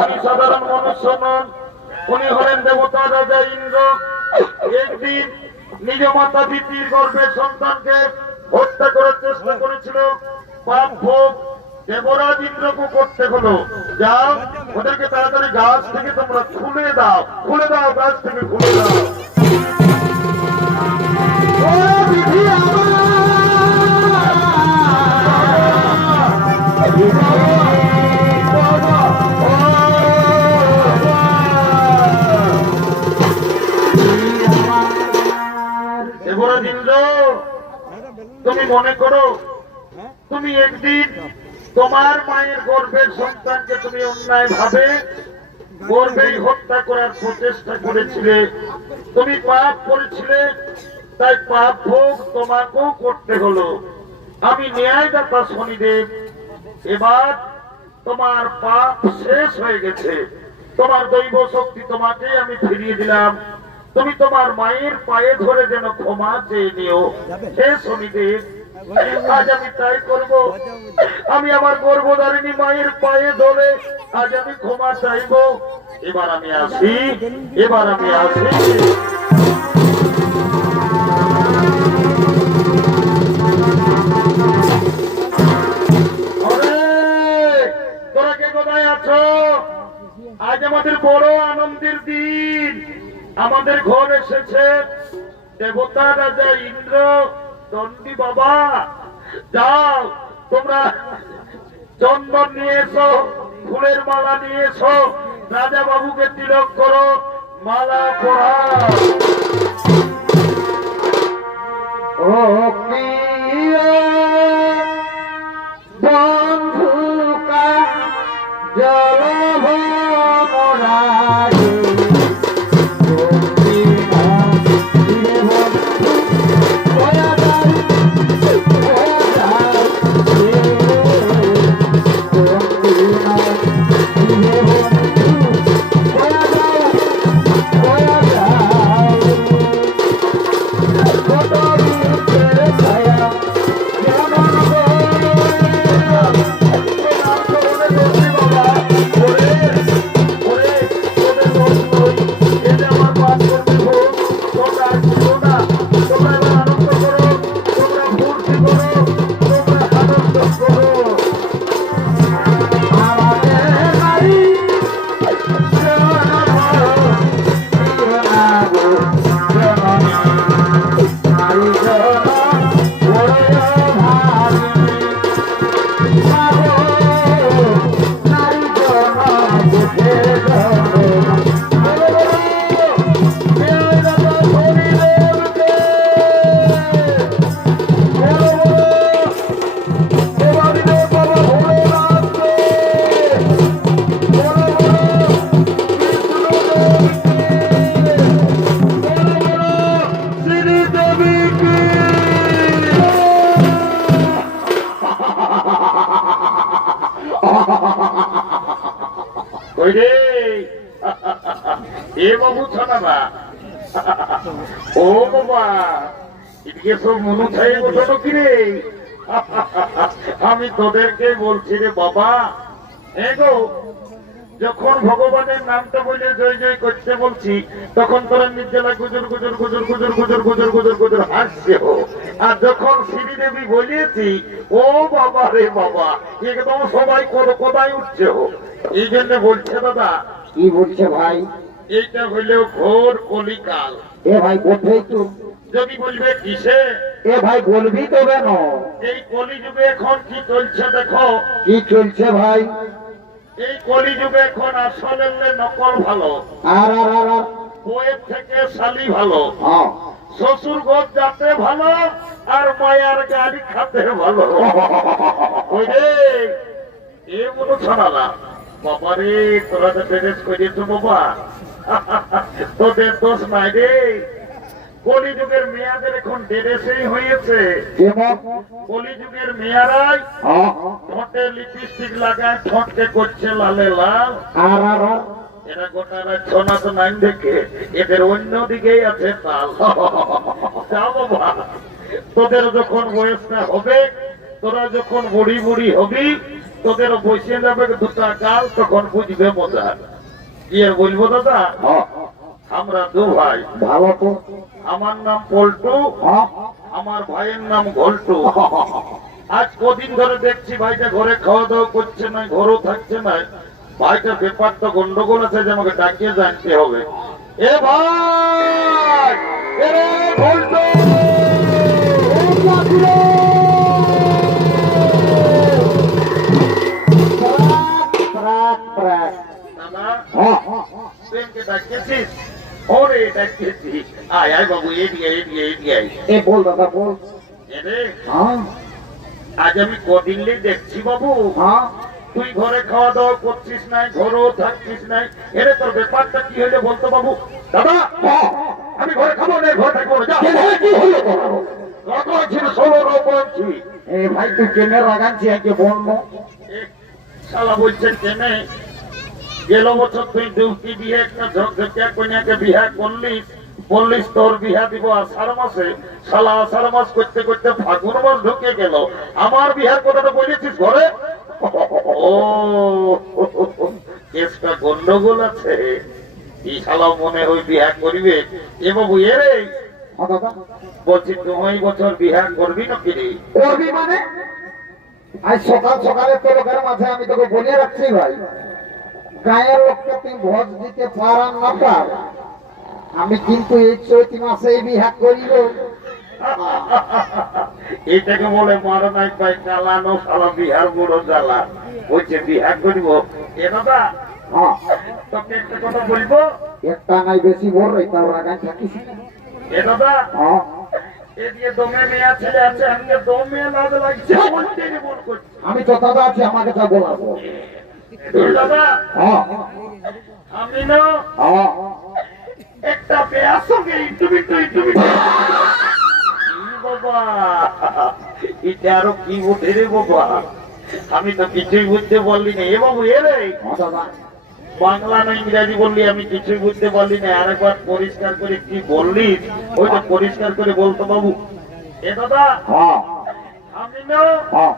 উনি সাধারণ মনুষ্য নন, উনি হলেন দেবতা রাজা ইন্দ্র। একদিন নিজ মাতা পিতির গর্ভের সন্তানকে হত্যা করার চেষ্টা করেছিল। পাপ ভোগ দেবরাজ ইন্দ্রকে করতে হলো। যাও, ওদেরকে তাড়াতাড়ি গাছ থেকে তোমরা খুলে দাও, খুলে দাও, গাছ থেকে খুলে দাও। ও বিধি আমার দেবরাজ ইন্দ্র, তুমি মনে করো তুমি একদিন তোমার মায়ের গর্ভের সন্তানকে তুমি অন্যায় ভাবে গর্ভেই হত্যা করার প্রচেষ্টা করেছিলে। তুমি পাপ করেছিলে, তাই পাপ ভোগ তোমাকেও করতে হলো। আমি ন্যায়দাতা শনিদেব, এবার তোমার পাপ শেষ হয়ে গেছে। তোমার দৈব শক্তি তোমাকে আমি ফিরিয়ে দিলাম। তুমি তোমার মায়ের পায়ে ধরে যেন ক্ষমা চেয়ে নিও। হে শনিদেব, আজ আমি তাই করব। আমি আমার গর্ভধারিণী মায়ের পায়ে ধরে আজ আমি ক্ষমা চাইব। এবার আমি আসি, এবার আমি আসি। তোরা কে কোথায় আছো? আজ আমাদের বড় আনন্দের দিন। আমাদের ঘর এসেছে দেবতা রাজা ইন্দ্র। দণ্ডী বাবা, যাও তোমরা চন্দন নিয়ে এসো, ফুলের মালা নিয়ে এসো, রাজা বাবুকে তিলক করো, মালা পরাও। ও প্রিয় বন্ধুকা জলভমরারে এ বাবু ছানা ও বাবা, এদিকে সব মনু ছাই বসানো কিরে? আমি তোদেরকে বলছি রে বাবা, এগো যখন ভগবানের নামটা বলে জয় জয় করতে বলছি, তখন তোরা নির্জলা গুজর গুজর গুজর গুজর গুজর গুজর গুজর গুজর হাসছে হো। আর যখন শ্রীদেবী বলিয়েছি, ও বাবা রে বাবা, একদম সবাই কোথায় উঠছে হো। এই জন্য বলছে দাদা। কি বলছে ভাই? এইটা হইলেও ঘোর কলিকাল। এ ভাই কোথায় তো? যদি বলবে কিসে? এ ভাই বলবি তো কেন? এই কলিযুগে এখন কি চলছে দেখো। কি চলছে ভাই? এই কলিযুগে এখন আসলে নকল ভালো, আর আর আর আর বইয়ের থেকে শালি ভালো, হ্যাঁ। শ্বশুর ঘর যাতে ভালো, আর মায়ার গাড়ি খাতে ভালো। ওই রে, এ মনে ছড়ালা বাবারে তোরা তো ড্রেস করেছো বাবা তোদের দোষ নাই রে কলিযুগের মেয়াদের এখন ড্রেসেই হয়েছে কেমন কলিযুগের মেয়ারাই হ্যাঁ, ঠোঁটে লিপস্টিক লাগায় ঠোঁটকে করছে লালে লাল আর আর আর এরা গোটা রাত সোনা তো নাই দেখে এদের অন্য দিকেই আছে তাল যাও বাবা তোদের যখন বয়সটা হবে তোরা যখন বুড়ি বুড়ি হবি তোদের বসে যাবে দুটা কাল তখন বুঝবে মজা কি আর বলবো দাদা হ্যাঁ, আমরা দু ভাই ভালো তো আমার নাম পল্টু হ্যাঁ, আমার ভাইয়ের নাম ঘল্টু আজ কদিন ধরে দেখছি ভাইটা ঘরে খাওয়া দাওয়া করছে না ঘরেও থাকছে না ভাইটার ব্যাপার তো গন্ডগোল আছে যে আমাকে ডাকিয়ে জানতে হবে এ ভাই এ রে ঘল্টু প্রাক, প্রাক। দাদা হ্যাঁ, প্রেমকে ডাকিয়েছিস ওরে ডাকিয়েছি আয় আয় বাবু এদিকে আয় এ বল দাদা বল এরে হ্যাঁ, আজ আমি কদিনলেই দেখছি বাবু হ্যাঁ, তুই ঘরে খাওয়া দাওয়া করছিস নাই ঘরেও থাকছিস নাই এরে তোর ব্যাপারটা কি হইলে বলতো বাবু দাদা হ্যাঁ। আমি ঘরে খাবো না ঘরে থাকবো না যা কি হলো, কি হলো তোমার? কত ছিল 16 বলছি এ ভাই তুই কেনে রাগাচ্ছি একে বলবো শালা বলছেন কেনে গেল বছর তুই ডুবকি দিয়ে একটা ঝকঝকিয়া কন্যাকে বিয়া করলিস বললিস তোর বিয়া দিব আষাঢ় মাসে শালা আষাঢ় মাস করতে করতে ফাগুন মাস ঢুকে গেল আমার বিহার কথাটা বলেছিস ঘরে ও কেসটা গন্ডগোল আছে এই শালা মনে হয় বিয়া করিবে এ বাবু এরে হ্যাঁ দাদা বলছি তুমি বছর বিয়া করবি নাকি রে করবি মানে আজ সকাল সকালে তো লোকের মাঝে আমি তোকে বলে রাখছি ভাই গায়ের লোককে তুই ভোজ দিতে পারান না পার আমি কিন্তু এই চৈতি মাসে বিহা করিব এটাকে বলে মারা নাই পাই চালানো সালা বিহার বুড়ো জ্বালা বলছে বিহা করিব এ দাদা হ্যাঁ তোকে একটা কথা বলবো একটা নাই বেশি বড় তাও রাগাই থাকিস এ দাদা হ্যাঁ এদিকে দমে মেয়া ছেলে আছে আমাকে দমে লাজ লাগছে বলতে মন করছে আমি তো দাদা আছি আমাকে যা বলাবো এ দাদা হ্যাঁ আমি না হ্যাঁ একটা পেয়ার সঙ্গে একটু বাবা এটা আরো কি বলতে রে বাবা আমি তো কিছুই বুঝতে পারলি না এ বাবু এ রে হ্যাঁ দাদা বাংলা না ইংরেজি বললি আমি কিছুই বুঝতে পারলি না আরেকবার পরিষ্কার করে কি বললি ওইটা পরিষ্কার করে বলতো বাবু এ দাদা হ্যাঁ আমি না হ্যাঁ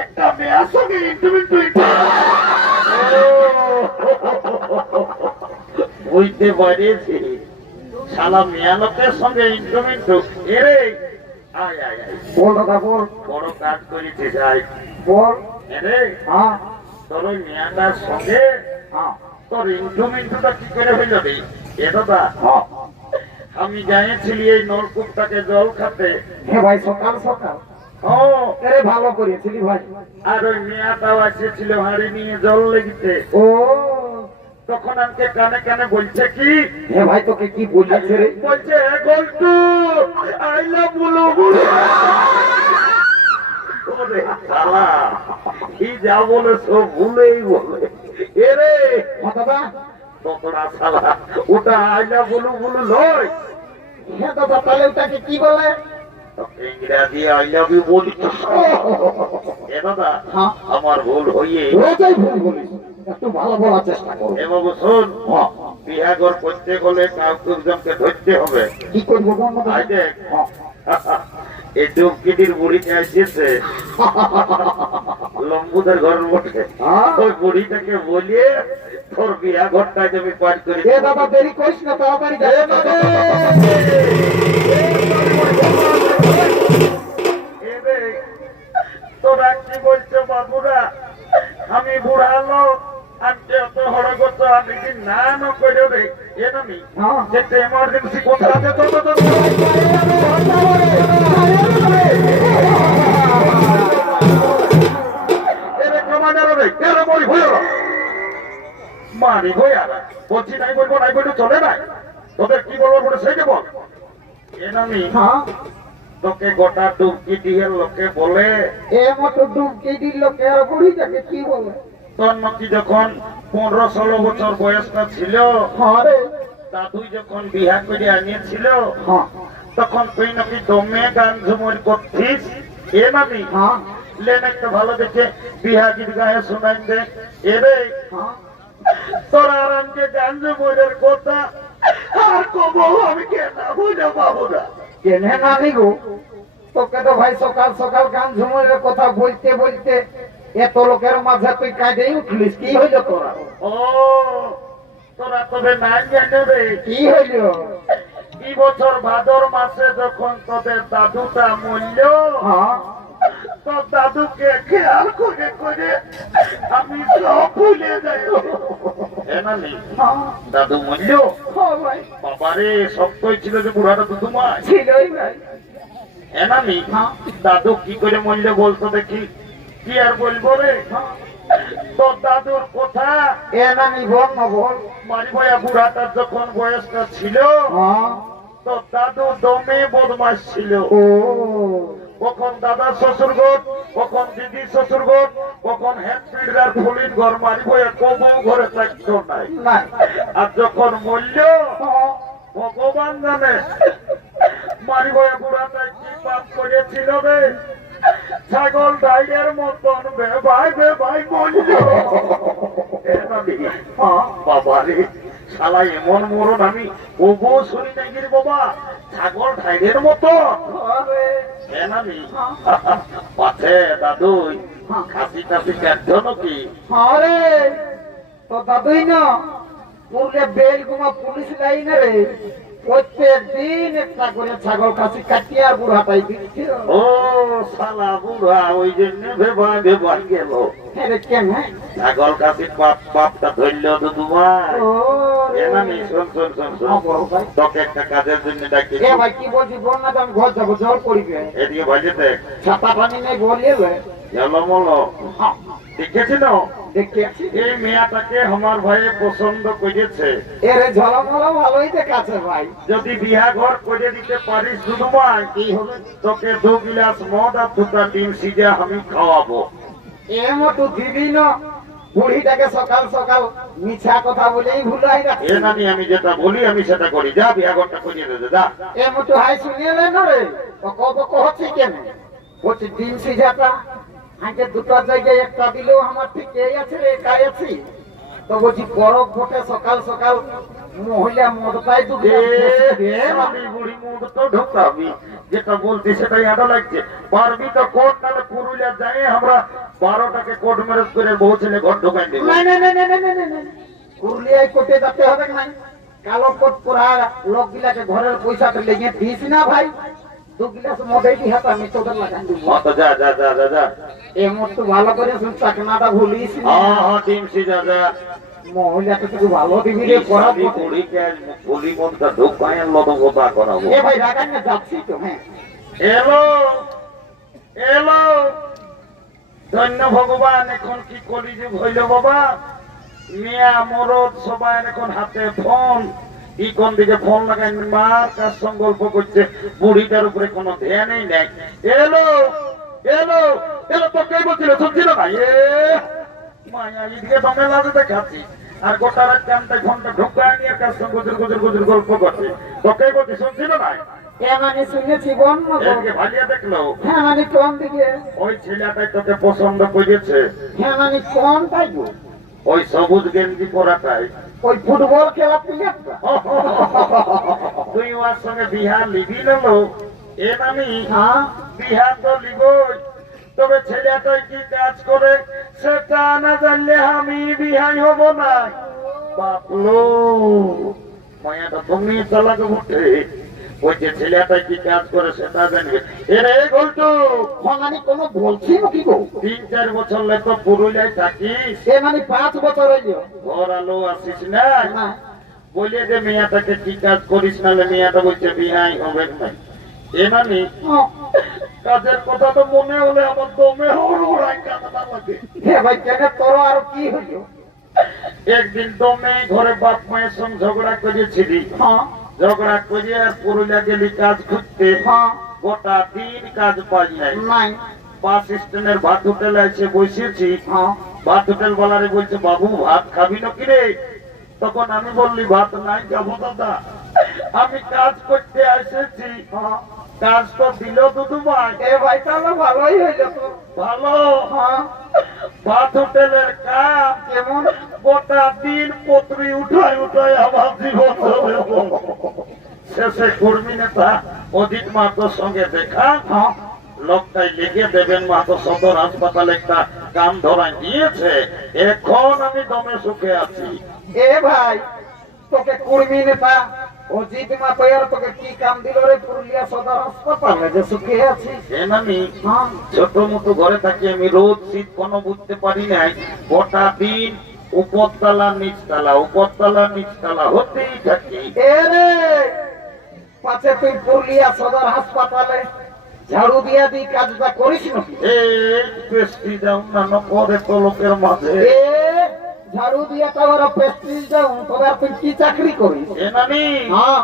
একটা মেয়ের সঙ্গে একটু বুঝতে পারিয়েছি শালা মেয়া লোকের সঙ্গে ইন্ট্রোমেন্ট এরে আয় আয় আয় বল দাদা বল বড় কাজ করেছে যাই বল এরে হ্যাঁ তোর ওই মেয়াটার সঙ্গে হ্যাঁ তোর ইন্ট্রোমেন্টটা কি করে হয়ে যাবে এ দাদা হ্যাঁ আমি যাইছিলি এই নলকূপটাকে জল খাতে হ্যাঁ ভাই সকাল সকাল ও আরে ভালো করেছিলি ভাই আর ওই মেয়াটাও এসেছিল হাড়ি নিয়ে জল লেগেছে ও তখন আমাকে কানে কানে বলছে কি হ্যাঁ ভাই তোকে কি বলেছে রে বলছে গল্টু আই লাভ বুলু বুলু ওরে শালা কি যা বলে সব ভুলেই বলে এরে হ্যাঁ দাদা তোরা শালা ওটা আই লাভ বুলু বুলু লয় হ্যাঁ দাদা তাহলে ওটাকে কি বলে ইংরাজি আই লাভ ইউ বলি এ দাদা হ্যাঁ আমার ভুল হইয়ে রোজাই ভুল বলিস একটু ভালো বলার চেষ্টা করো এ বাবু শোন হ্যাঁ বিহাগর করতে গেলে কাউকে একজনকে ধরতে হবে কি করবো বল না আই দাদা? দেখ হ্যাঁ। এই ডুবকিটির বুড়িটা এসেছে লম্বুদের ঘরের মধ্যে হ্যাঁ। ওই বুড়িটাকে বলিয়ে তোর বিয়া ঘরটায় তুমি পাঠ করে এ দাদা দেরি করিস না তাড়াতাড়ি যা। তোরা কি বলছো বাবুরা আমি বুড়া লোক আমি এত হড়গত আমি কি না না করে রে এ নামি হ্যাঁ। যেটা এমার্জেন্সি কোথা আছে তো এরে কমান্ডার রে এরে মরি হইলো মারি হইয়ারা বলছি নাই বলবো চলে নাই তোদের কি বলবো বলে সেইটা বল এ নামি হ্যাঁ তোকে গোটা ডুবকি দিয়ে লোকে বলে এ মতো ডুবকি দিল কে বুড়িটাকে কি বলে তোর নাকি যখন 15-16 বছর বয়সটা ছিল, হ্যাঁ রে, দাদুই যখন বিয়া করে আনিয়েছিল, হ্যাঁ তখন তুই নাকি দমে গান ঝুমুর করছিস। এ নামি হ্যাঁ লেন একটা ভালো দেখে বিহা গীত গায়ে শোনাই দে। এরে হ্যাঁ। তোর আরামকে গান ঝুমুরের কথা আর কব আমি কেন বুঝে পাবো না। কেনে নানি গো, তোকে তো ভাই সকাল সকাল গান ঝুমুরের কথা বলতে বলতে এত লোকের মাঝে তুই কাঁদেই উঠলিস, কি হইল তোরা? ও তোরা তবে নাই জানে রে, কি হইল? এই বছর ভাদর মাসে যখন তোদের দাদুটা মরল, হ্যাঁ তোর দাদুকে খেয়াল করে করে আমি সব ভুলে যাই। এনালি হ্যাঁ দাদু মরল, হ্যাঁ ভাই, বাবারে শক্তই ছিল যে বুড়াটা দুধুমায়। ছিলই ভাই। এনালি হ্যাঁ দাদু কি করে মরল বলতো দেখি। কি আর বলবো রে, তোর দাদুর কথা। এ নানি বল না বল। মারি ভাইয়া বুড়াটার যখন বয়সটা ছিল, হ্যাঁ তোর দাদু দমে বদমাস ছিল। ও কখন দাদা শ্বশুর ঘর, কখন দিদি শ্বশুর ঘর, কখন হেড পিডার ফুলির ঘর, মারি ভাইয়া কবু ঘরে থাকতো নাই। না আর যখন মরল, হ্যাঁ, ভগবান জানে মারি ভাইয়া বুড়াটা কি পাপ করেছিল রে। ছাগল ডাইরের মতন বেবাই মরল। হ্যাঁ। বাবা রে, শালা এমন মরণ আমি ওগো শুনি নাই রে বাবা। ছাগল ঢাইরের মতো আরে, পাছে দাদুই খাসি টাসি কাটছো নাকি? আরে তো দাদুই না পুরুলিয়া বেলগুমা পুলিশ লাইনে রে প্রত্যেক দিন একটা করে ছাগল খাসি কাটিয়ে আর বুড়াটাই দিচ্ছে। ও শালা বুড়া ওই জন্য ভেবাই গেল। আরে কেন? ছাগল খাসির পাপটা ধরল দুদুমাই। ও এনামি শোন শোন শোন শোন, হ্যাঁ, বল ভাই। তোকে একটা কাজের জন্য ডাকি। এ ভাই কি বলছি বল না, তো আমি ঘর যাবো, জল পড়িবে। এদিকে বাজে দেখ, ছাতা পানি নেই বলিয়ে ঝলমলো দেখেছিল। দেখতে আছি এই মেয়াটাকে আমার ভাই পছন্দ করেছে। এর ঝলমলা ভালোই দেখাচ্ছে ভাই। যদি বিয়া ঘর করে দিতে পারিস দুদুমাই, কি হবে? তোকে 2 গিলাস মদ আর 2টা ডিম সিজা আমি খাওয়াবো। এর মতো দিবি না, বুড়িটাকে সকাল সকাল মিছা কথা বলেই ভুলাই রাখছি। এ নানি আমি যেটা বলি আমি সেটা করি। যা বিয়া ঘরটা করিয়ে দে যা। এর মতো হাই শুনিয়ে নেন রে, কত হচ্ছে কেন? বলছি ডিম সিঝাটা আগে 2টা জায়গায় একটা দিলেও আমার ঠিক এই আছে রে, একাই আছি। তো বলছি বরফ বটে সকাল সকাল মহিলা মদটাই তো আমি বুড়ি মুখ তো ঢুকাবি, যেটা বলছি সেটাই আটা লাগছে। পারবি তো কোর্ট, তাহলে পুরুলিয়া যাই আমরা 12টাকে কোর্ট ম্যারেজ করে বউ ছেলে ঘর ঢোকাই দেবো। পুরুলিয়ায় কোটে যেতে হবে না, কালো কোট পুরা লোক গিলাকে ঘরের পয়সাটা লেগে দিস না ভাই। 2 গিলাস মদে দি হাত আমি তোদের লাগাই দিব। তো যা যা যা যা যা। এই মতো ভালো করে শুন, চাকনাটা ভুলিস না। হ্যাঁ ডিম সিজা যা। মহিলাকে একটু ভালো দিবি রে, পড়া বুড়িকে বলি মনটা ঢোকাই মতো কথা করাবো। এ ভাই রাগাই না, যাচ্ছি তো। হ্যাঁ এলো এলো, ধন্য ভগবান। এখন কি করি যে হইল বাবা, মিয়া মরদ সবাই এখন হাতে ফোন। কি কোন দিকে ফোন লাগাই মার কার সঙ্গে গল্প করছে, বুড়িটার উপরে কোনো ধ্যানই নাই। এলো এলো এলো, তো কে বলছিল শুনছিল না? এ মায়া এদিকে দমে লাগে দেখাচ্ছি, আর গোটা রাত কানটায় ফোনটা ঢুকায় নিয়ে কার সঙ্গে গুজর গুজর গুজর গল্প করছে। তো কে বলছি শুনছিল না? এ মানে শুনেছি বল না। এদিকে ভালিয়া দেখলো, হ্যাঁ মানে কোন দিকে? ওই ছেলেটাই তোকে পছন্দ করেছে। হ্যাঁ মানে কোনটাই গো? ওই সবুজ গেঞ্জি পরাটাই। ওই ফুটবল খেলা প্লেয়ারটা? তুই ওর সঙ্গে বিহার লিবি নেলো? এ নামি হ্যাঁ বিহার তো লিবই, তবে ছেলেটাই কি কাজ করে সেটা না জানলে আমি বিহাই হব না। বাপলো মায়াটা তুমি চালাকে বটে, ওই যে ছেলেটাই কি কাজ করে সেটা জানবে। এরে ঘন্টু, মানে কোনো বলছি নাকি গো? 3-4 বছর তো পুরুলিয়ায় থাকিস, এ মানে 5 বছর হইল ঘর আলো আসিস না, না। বলে যে মেয়াটাকে কি কাজ করিস, নাহলে মেয়াটা বলছে বিহাই হবে না। এ মানে কাজের কথা তো মনে হলে আমার দমে হড়াই কাঁদা লাগে। হে ভাই কেন তোর আর কি হইল? একদিন দমে ঘরে বাপ মায়ের সঙ্গে ঝগড়া করেছিলি, হ্যাঁ ঝগড়া করে আর পুরুলিয়া গেলি কাজ খুঁজতে, হ্যাঁ গোটা দিন কাজ পাই নাই। নাই। বাস স্ট্যান্ডের ভাত হোটেলে এসে বসেছি, হ্যাঁ ভাত হোটেল বলারে বলছে বাবু ভাত খাবি না কিরে? তখন আমি বললি ভাত নাই যাবো দাদা, আমি কাজ করতে এসেছি। কাজ তো দিল দুদু ভাই। এ ভাই তাহলে ভালোই হইল তো। ভালো। হ্যাঁ, ভাত হোটেলের কাজ কেমন? গোটা দিন পত্রী উঠায় উঠায় আমার জীবন চলে। শেষে কর্মী নেতা অজিত মাহাতোর সঙ্গে দেখা, হ্যাঁ, লোকটাই লিখে দেবেন মাহাতো সদর হাসপাতালে একটা কাম ধরায় দিয়েছে। এখন আমি দমে সুখে আছি। এ ভাই তোকে কুর্মী নেতা অজিত মাতয়ার তোকে কি কাম দিল রে পুরুলিয়া সদর হাসপাতালে যে সুখে আছিস? আমি হ্যাঁ, ছোট মতো ঘরে থাকি, আমি রোজ শীত কোনো বুঝতে পারি নাই। গোটা দিন উপরতলা নিচতলা উপরতলা নিচতলা হতেই থাকি। এ রে পাছে তুই পুরুলিয়া সদর হাসপাতালে ঝাড়ু দিয়া দি কাজটা করিস নাকি? পেস্টি যাও না করে তো লোকের মাঝে। এ ঝাড়ু দিয়া তার প্রেস্টিজ যাও তবে আর তুই কি চাকরি করিস? নানি হ্যাঁ,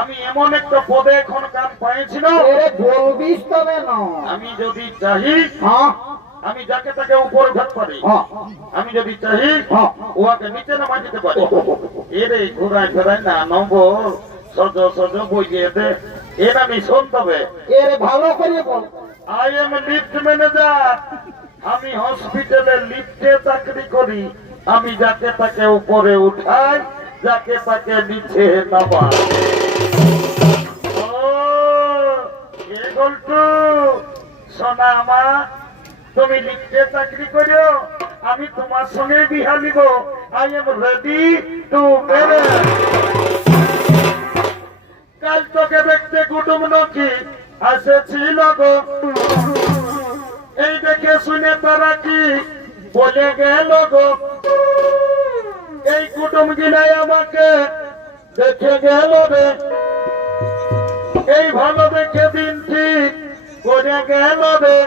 আমি এমন একটা পদে এখন কাম পাইছিল, এ বলবিস তবে না। আমি যদি চাহি হ্যাঁ, আমি যাকে তাকে উপর উঠাতে পারি, হ্যাঁ, আমি যদি চাহি হ্যাঁ। উহাকে নিচে নামা দিতে পারি। এরে ঘুরায় ফেরায় না নম্বর সজ সজ বইয়ে দে। এর আমি শুনতে এর ভালো করে বল। I am lift manager. আমি হসপিটালে লিফটে চাকরি করি। আমি যাকে তাকে উপরে উঠাই, যাকে তাকে নিচে নামাই। ও এ গল্টু সোনা আমার, তুমি লিফটে চাকরি করো, আমি তোমার সঙ্গে বিহা নিব। I am ready to marriage. কাল তোকে দেখতে কুটুম নাকি আসেছিল গো, এই দেখে শুনে তারা কি বলে গেল গো। এই কুটুম গিলাই আমাকে দেখে গেল রে, এই ভালো দেখে দিন ঠিক করে গেল রে।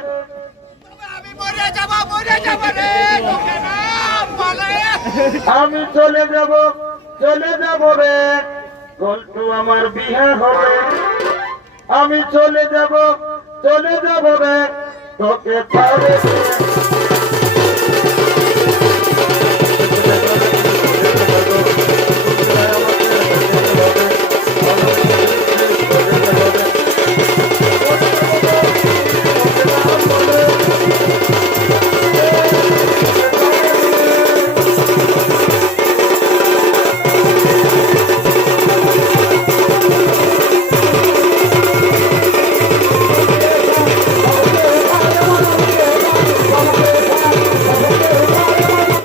আমি চলে যাব রে, গল্প আমার বিয়ে হবে। আমি চলে যাব রে, তোকে ছাড়ে